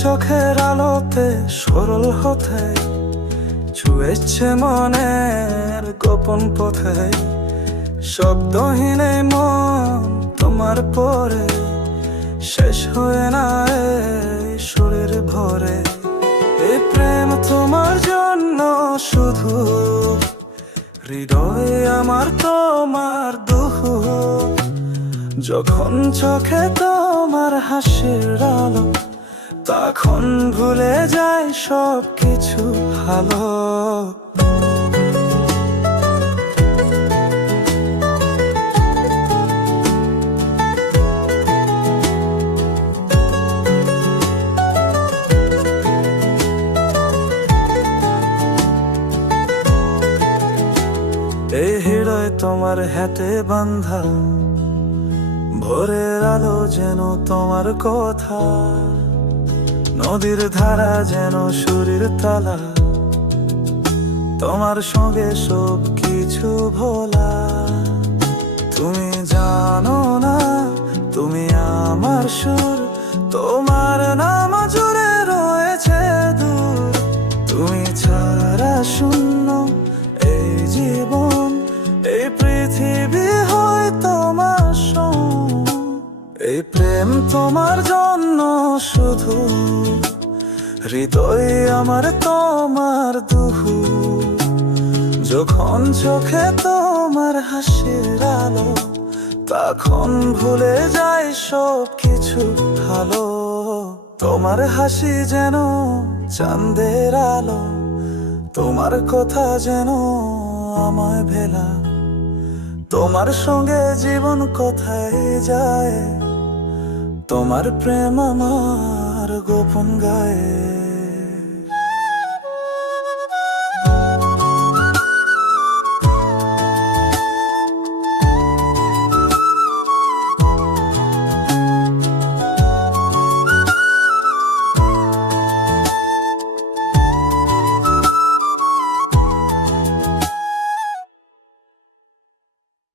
চোখের আলোতে সরল হতে ছুঁয়েছে মনের গোপন পথে। শব্দহীন এই মন তোমার পরে শেষ হয়ে না এই শরীর ভরে। এই প্রেম তোমার জন্য শুধু, হৃদয়ে আমার তোমার দুহু। যখন চোখে তোমার হাসির আলো, তখন ভুলে যায় সব কিছু ভালো। এই হৃদয় তোমার হাতে বাঁধা, ভোরের আলো যেন তোমার কথা। নদীর ধারা যেন সুরের তালা, তোমার সঙ্গে সব কিছু ভোলা। তুমি জানো না তুমি আমার সুর, তোমার নাম জুড়ে রয়েছে দূর। তুমি ছাড়া শূন্য এই জীবন, এই পৃথিবী হয় তোমার সঙ্গ। এই প্রেম তোমার জন্য শুধু, হৃদয় আমার তোমার দুহু। যখন চোখে তোমার হাসির আলো, তখন ভুলে যায় সব কিছু ভালো। তোমার হাসি যেন চাঁদের আলো, তোমার কথা যেন আমায় ভেলা। তোমার সঙ্গে জীবন কোথায় যায়, তোমার প্রেম আমার গোপন গায়ে।